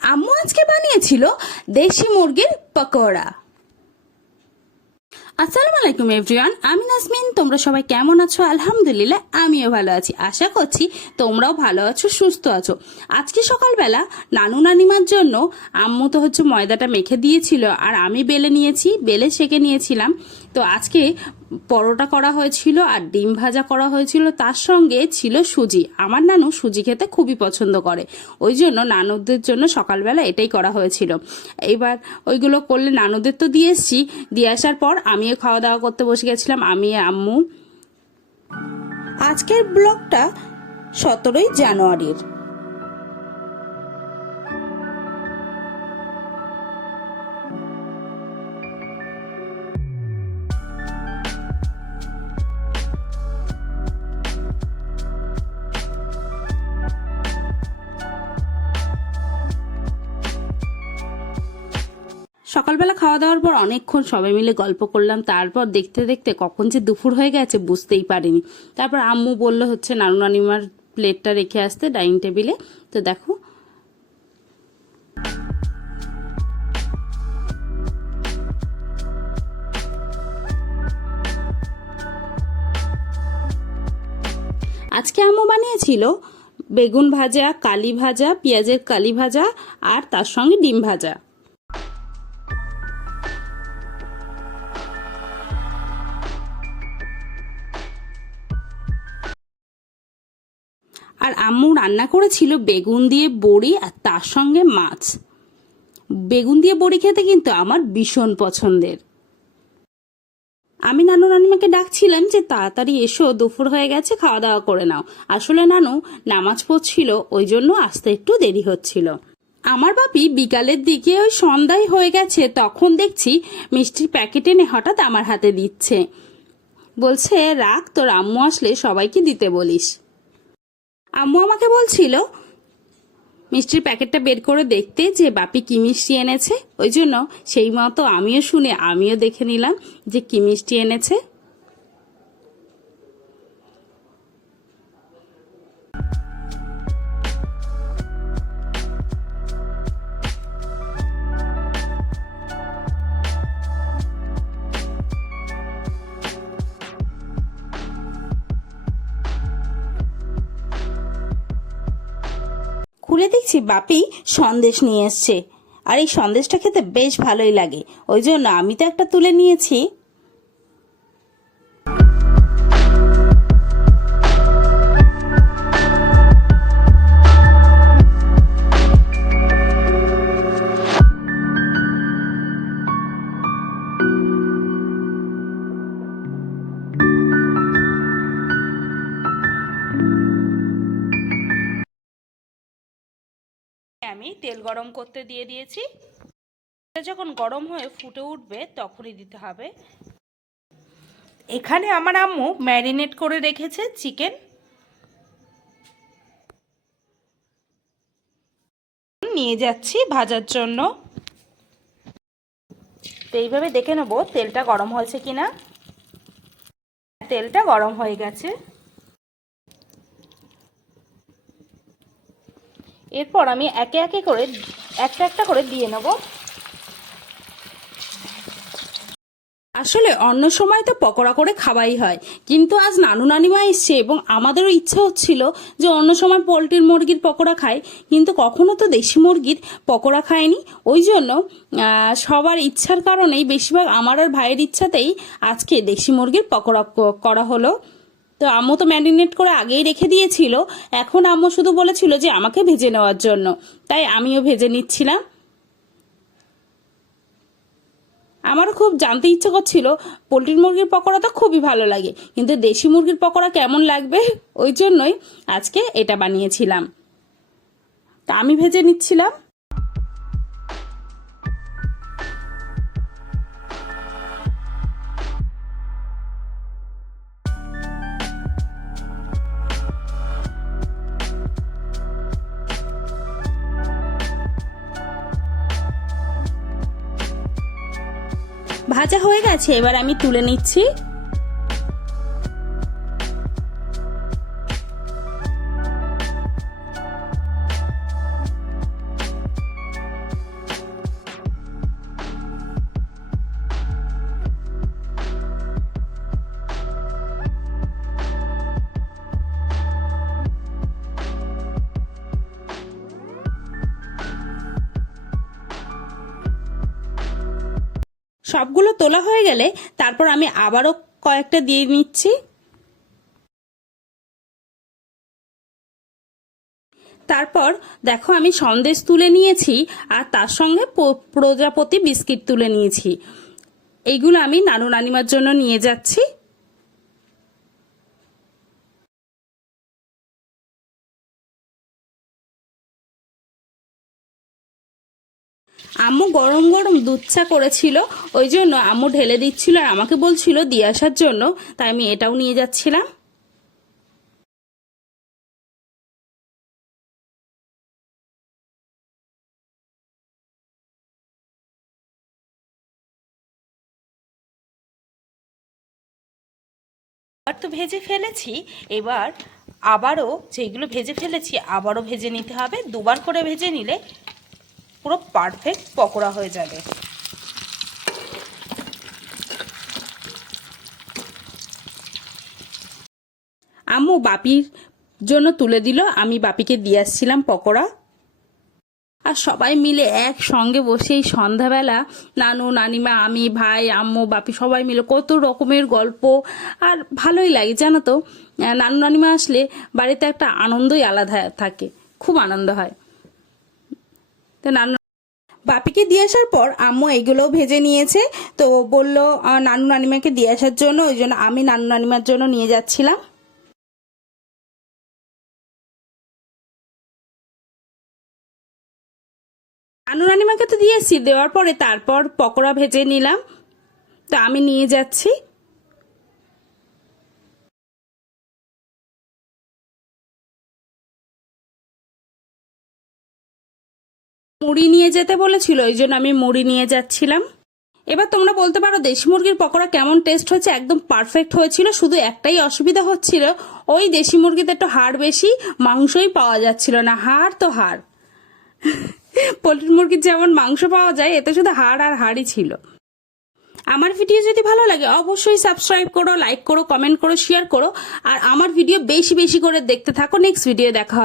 আম্মু আজকে বানিয়েছিল দেশি মুরগির পকোড়া। আসসালামু আলাইকুম এভরিওয়ান আমি নাসমিন, তোমরা সবাই কেমন আছো? আলহামদুলিল্লাহ, আমিও ভালো আছি। আশা করছি তোমরাও ভালো আছো, সুস্থ আছো। আজকে সকালবেলা নানু নানিমার জন্য আম্মু তো হচ্ছে ময়দাটা মেখে দিয়েছিল, আর আমি বেলে নিয়েছি, বেলে সেকে নিয়েছিলাম। তো আজকে পরোটা করা হয়েছিল আর ডিম ভাজা করা হয়েছিল, তার সঙ্গে ছিল সুজি। আমার নানু সুজি খেতে খুবই পছন্দ করে। ওই জন্য নানুদের জন্য সকালবেলা এটাই করা হয়েছিল। এবার ওইগুলো করলে নানুদের তো দিয়ে এসছি। দিয়ে আসার পর আমিও খাওয়া দাওয়া করতে বসে গেছিলাম, আমি, আম্মু। আজকের ব্লগটা সতেরোই জানুয়ারির। সকালবেলা খাওয়া দাওয়ার পর অনেকক্ষণ সবাই মিলে গল্প করলাম। তারপর দেখতে দেখতে কখন যে দুপুর হয়ে গেছে বুঝতেই পারিনি। তারপর আম্মু বলল হচ্ছে, নানু নানিমার প্লেটটা রেখে আসতে ডাইনিং টেবিলে। তো দেখো। আজকে আম্মু বানিয়েছিল বেগুন ভাজা, কালি ভাজা, পেঁয়াজের কালি ভাজা আর তার সঙ্গে ডিম ভাজা। আর আম্মু রান্না করেছিল বেগুন দিয়ে বড়ি আর তার সঙ্গে মাছ। বেগুন দিয়ে বড়ি খেতে কিন্তু আমার ভীষণ পছন্দের। আমি নানু নানিমাকে ডাকছিলাম যে তাড়াতাড়ি এসো, দুপুর হয়ে গেছে খাওয়া দাওয়া করে নাও। আসলে নানু নামাজ পড়ছিল, ওই জন্য আসতে একটু দেরি হচ্ছিল। আমার বাপি বিকালের দিকে ওই সন্ধ্যায় হয়ে গেছে, তখন দেখছি মিষ্টির প্যাকেট এনে হঠাৎ আমার হাতে দিচ্ছে। বলছে, রাখ, তোর আম্মু আসলে সবাইকে দিতে বলিস। আম্মু আমাকে বলছিল, মিষ্টির প্যাকেটটা বের করে দেখতে যে বাপি কি মিষ্টি এনেছে। ওই জন্য সেই মতো আমিও শুনে, আমিও দেখে নিলাম যে কি মিষ্টি এনেছে। খুলে দেখছি বাপি সন্দেশ নিয়ে এসছে। আর এই সন্দেশটা খেতে বেশ ভালোই লাগে। ওই জন্য আমি তো একটা তুলে নিয়েছি। আমি তেল গরম করতে দিয়ে দিয়েছি। যখন গরম হয়ে ফুটে উঠবে তখনই দিতে হবে। এখানে আমার আম্মু ম্যারিনেট করে রেখেছে চিকেন। নিয়ে যাচ্ছি ভাজার জন্য। তো এইভাবে দেখে নেব তেলটা গরম হয়েছে কিনা। তেলটা গরম হয়ে গেছে। এরপর আমি একে একে করে একটা একটা করে দিয়ে নেব। আসলে অন্য সময় তো পকোড়া করে খাওয়াই হয়, কিন্তু আজ নানু নানিমা এসছে এবং আমাদেরও ইচ্ছা হচ্ছিল যে অন্য সময় পোলট্রির মুরগির পকোড়া খাই, কিন্তু কখনো তো দেশি মুরগির পকোড়া খায়নি ওই জন্য সবার ইচ্ছার কারণেই বেশিরভাগ আমার আর ভাইয়ের ইচ্ছাতেই আজকে দেশি মুরগির পকোড়া করা হলো। তো আম্মু তো ম্যারিনেট করে আগেই রেখে দিয়েছিল। এখন আম্মু শুধু বলেছিল যে আমাকে ভেজে নেওয়ার জন্য। তাই আমিও ভেজে নিচ্ছিলাম। আমারও খুব জানতে ইচ্ছে করছিল, পোলট্রির মুরগির পকোড়া তো খুবই ভালো লাগে, কিন্তু দেশি মুরগির পকোড়া কেমন লাগবে? ওই জন্যই আজকে এটা বানিয়েছিলাম। তা আমি ভেজে নিচ্ছিলাম। ভাজা হয়ে গেছে এবার আমি তুলে নিচ্ছি। সবগুলো তোলা হয়ে গেলে তারপর আমি আবারও কয়েকটা দিয়ে নিচ্ছি। তারপর দেখো আমি সন্দেশ তুলে নিয়েছি আর তার সঙ্গে প্রজাপতি বিস্কিট তুলে নিয়েছি। এইগুলো আমি নানু নানিমার জন্য নিয়ে যাচ্ছি। গরম গরম দুধ চা করেছিল, ওই জন্য আম্মু ঢেলে দিচ্ছিল আর আমাকে বলছিল দিয়ে আসার জন্য, তাই আমি এটাও নিয়ে যাচ্ছিলাম। এবার তো ভেজে ফেলেছি, এবার আবারও যেগুলো ভেজে ফেলেছি, আবারও ভেজে নিতে হবে। দুবার করে ভেজে নিলে পুরো পারফেক্ট পকোড়া হয়ে যাবে। আম্মু বাপির জন্য তুলে দিল, আমি বাপিকে দিয়ে আসছিলাম পকোড়া। আর সবাই মিলে একসঙ্গে বসে এই সন্ধ্যাবেলা, নানু, নানিমা, আমি, ভাই, আম্মু, বাপি সবাই মিলে কত রকমের গল্প। আর ভালোই লাগে, জানো তো নানু, নানিমা আসলে বাড়িতে একটা আনন্দই আলাদা থাকে, খুব আনন্দ হয়। তো নানু বাপিকে দিয়ে আসার পর আম্মু এগুলোও ভেজে নিয়েছে। তো বলল নানু নানিমাকে দিয়ে আসার জন্য, ওই জন্য আমি নানু নানিমার জন্য নিয়ে যাচ্ছিলাম। নানু নানিমাকে তো দিয়েছি, দেওয়ার পরে তারপর পকোড়া ভেজে নিলাম। তো আমি নিয়ে যাচ্ছি। মুড়ি নিয়ে যেতে বলেছিল ওই জন্য আমি মুড়ি নিয়ে যাচ্ছিলাম। এবার তোমরা বলতে পারো, দেশি মুরগির পকোড়া কেমন টেস্ট হয়েছে? একদম পারফেক্ট হয়েছিল, শুধু একটাই অসুবিধা হচ্ছিল, ওই দেশি মুরগিতে একটু হাড় বেশি, মাংসই পাওয়া যাচ্ছিল না, হাড় তো হাড়। পোলট্রি মুরগির যেমন মাংস পাওয়া যায়, এতে শুধু হাড় আর হাড়ই ছিল। আমার ভিডিও যদি ভালো লাগে, অবশ্যই সাবস্ক্রাইব করো লাইক করো কমেন্ট করো শেয়ার করো, আর আমার ভিডিও বেশি বেশি করে দেখতে থাকো। নেক্সট ভিডিও দেখা হবে।